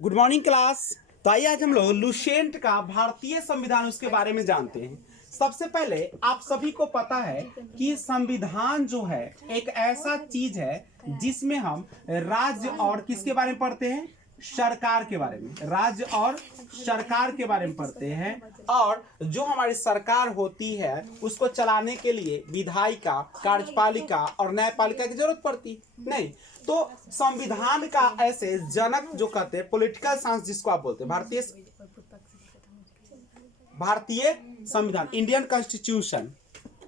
Good morning class. तो आइए आज हम लोग लुसेंट का भारतीय संविधान उसके बारे में जानते हैं। सबसे पहले आप सभी को पता है कि संविधान जो है एक ऐसा चीज है जिसमें हम राज्य और किसके बारे में पढ़ते हैं, सरकार के बारे में, राज्य और सरकार के बारे में पढ़ते हैं। और जो हमारी सरकार होती है उसको चलाने के लिए विधायिका, कार्यपालिका और न्यायपालिका की जरूरत पड़ती नहीं। तो संविधान का ऐसे जनक जो कहते हैं पॉलिटिकल साइंस जिसको आप बोलते हैं भारतीय संविधान, इंडियन कॉन्स्टिट्यूशन,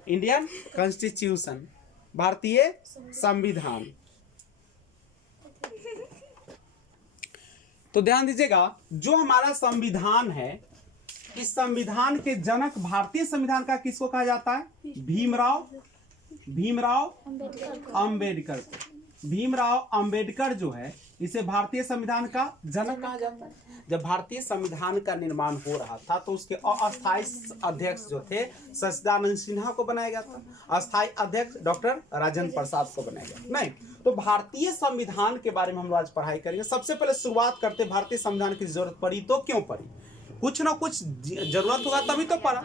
इंडियन कॉन्स्टिट्यूशन, भारतीय संविधान। तो ध्यान दीजिएगा, जो हमारा संविधान है इस संविधान के जनक भारतीय संविधान का किसको कहा जाता है? भीमराव अंबेडकर। भीमराव अंबेडकर जो है इसे भारतीय संविधान का जनक कहा जाता है। जब भारतीय संविधान का निर्माण हो रहा था तो उसके अस्थायी अध्यक्ष जो थे सच्चिदानंद सिन्हा को बनाया गया था, अस्थायी अध्यक्ष डॉक्टर राजेंद्र प्रसाद को बनाया गया। नहीं, तो भारतीय संविधान के बारे में हम लोग आज पढ़ाई करेंगे। सबसे पहले शुरुआत करते भारतीय संविधान की जरूरत पड़ी तो क्यों पड़ी? कुछ ना कुछ जरूरत होगा तभी तो पड़ा।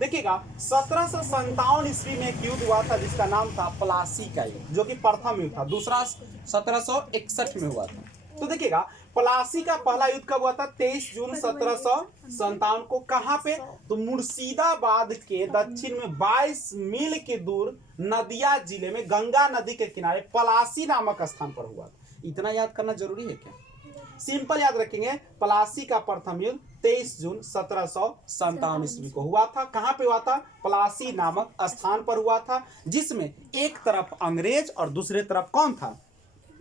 देखिएगा, 1757 ईस्वी में एक युद्ध हुआ था जिसका नाम था प्लासी का युद्ध, जो कि प्रथम युद्ध था। दूसरा 1761 में हुआ था। तो देखिएगा, प्लासी का पहला युद्ध कब हुआ था? 23 जून 1757 को। कहाँ पे? तो मुर्शिदाबाद के दक्षिण में 22 मील के दूर नदिया जिले में गंगा नदी के किनारे प्लासी नामक स्थान पर हुआ था। इतना याद करना जरूरी है क्या? सिंपल याद रखेंगे, प्लासी का प्रथम युद्ध 23 जून 1757 ईस्वी को हुआ था। कहां पे हुआ था? प्लासी नामक स्थान पर हुआ था, जिसमें एक तरफ अंग्रेज और दूसरे तरफ कौन था?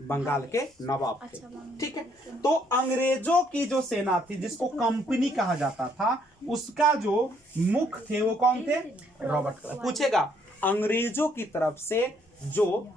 बंगाल के नवाब थे। ठीक है, तो अंग्रेजों की जो सेना थी जिसको कंपनी कहा जाता था, उसका जो मुख्य थे वो कौन थे? Robert Clive. पूछेगा, अंग्रेजों की तरफ से जो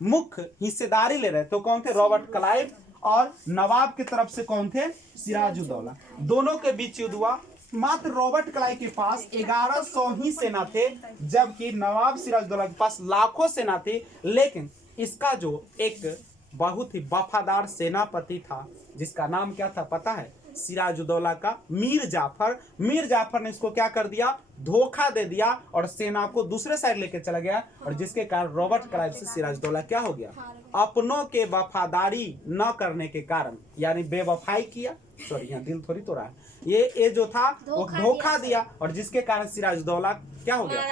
मुख्य हिस्सेदारी ले रहे तो कौन थे? Robert Clive. और नवाब की तरफ से कौन थे? सिराजुद्दौला। दोनों के बीच युद्ध हुआ। मात्र रॉबर्ट क्लाइव के पास 1100 ही सेना थे, जबकि नवाब सिराजुद्दौला के पास लाखों सेना थी। लेकिन इसका जो एक बहुत ही वफादार सेनापति था जिसका नाम क्या था पता है? सिराजुद्दौला का मीर जाफर। मीर जाफर ने इसको क्या कर दिया? धोखा दे दिया और सेना को दूसरे साइड लेके चला गया, और जिसके कारण रॉबर्ट क्लाइव से सिराजुद्दौला क्या हो गया? अपनों के वफादारी न करने के कारण, यानी बेवफाई किया। सॉरी, यहाँ दिल थोड़ी तो रहा है। ये जो था वो धोखा दिया, और जिसके कारण सिराजुद्दौला क्या हो गया?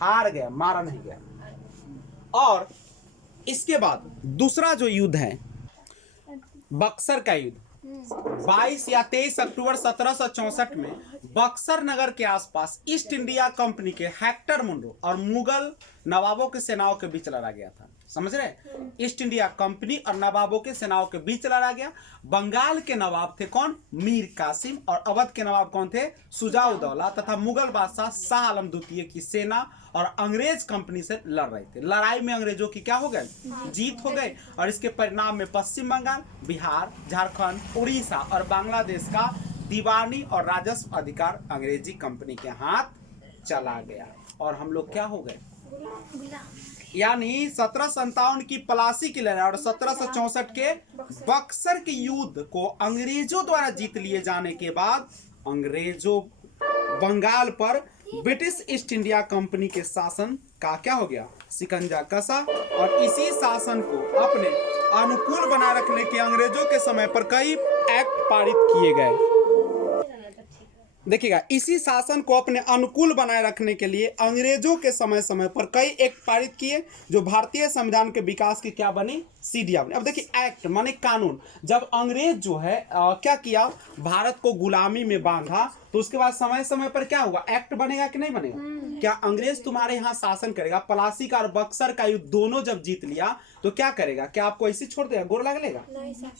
हार गया, मारा नहीं गया। और इसके बाद दूसरा जो युद्ध है बक्सर का युद्ध, 22 या 23 अक्टूबर 1764 में बक्सर नगर के आसपास ईस्ट इंडिया कंपनी के हेक्टर मुंडो और मुगल नवाबों की सेनाओं के बीच लड़ा गया था। समझ रहे? ईस्ट इंडिया कंपनी और नवाबों के सेनाओं के बीच लड़ा गया। बंगाल के नवाब थे कौन? मीर कासिम। और अवध के नवाब कौन थे? शुजाउद्दौला। तथा मुगल बादशाह शाह आलम द्वितीय की सेना और अंग्रेज कंपनी से लड़ रहे थे। लड़ाई में अंग्रेजों की क्या हो गई? जीत हो गई। और इसके परिणाम में पश्चिम बंगाल, बिहार, झारखंड, उड़ीसा और बांग्लादेश का दीवानी और राजस्व अधिकार अंग्रेजी कंपनी के हाथ चला गया, और हम लोग क्या हो गए? यानी 1757 की प्लासी की लड़ाई और 1764 के बक्सर के युद्ध को अंग्रेजों द्वारा जीत लिए जाने के बाद अंग्रेजों बंगाल पर ब्रिटिश ईस्ट इंडिया कंपनी के शासन का क्या हो गया? शिकंजा कसा। और इसी शासन को अपने अनुकूल बनाए रखने के अंग्रेजों के समय पर कई एक्ट पारित किए गए। देखिएगा, इसी शासन को अपने अनुकूल बनाए रखने के लिए अंग्रेजों के समय समय पर कई एक्ट पारित किए, जो भारतीय संविधान के विकास की क्या बनी? सीढ़ियां बनी। अब देखिए, एक्ट माने कानून। जब अंग्रेज जो है क्या किया? भारत को गुलामी में बांधा, तो उसके बाद समय समय पर क्या होगा? एक्ट बनेगा कि नहीं बनेगा? क्या अंग्रेज तुम्हारे यहाँ शासन करेगा? प्लासी का और बक्सर का युद्ध दोनों जब जीत लिया तो क्या करेगा? क्या आपको ऐसे छोड़ देगा? गोर लगेगा?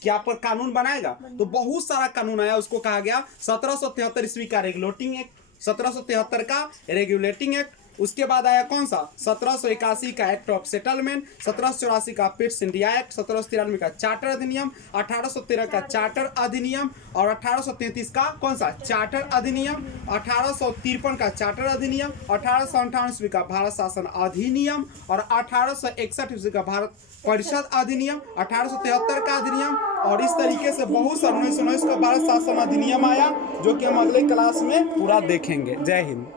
क्या आप पर कानून बनाएगा? तो बहुत सारा कानून आया, उसको कहा गया 1773 ईस्वी का रेगुलेटिंग एक्ट, 1773 का रेगुलेटिंग एक्ट। उसके बाद आया कौन सा? 1781 का एक्ट ऑफ सेटलमेंट, 1784 का पिट्स इंडिया एक्ट, 1793 का चार्टर अधिनियम, 1813 का चार्टर अधिनियम, और 1833 का कौन सा? चार्टर अधिनियम, 1853 का चार्टर अधिनियम, 1858 ईस्वी का भारत शासन अधिनियम, और 1861 ईस्वी का भारत परिषद अधिनियम, 1873 का अधिनियम, और इस तरीके से बहुत सा 1919 का भारत शासन अधिनियम आया, जो कि हम अगले क्लास में पूरा देखेंगे। जय हिंद।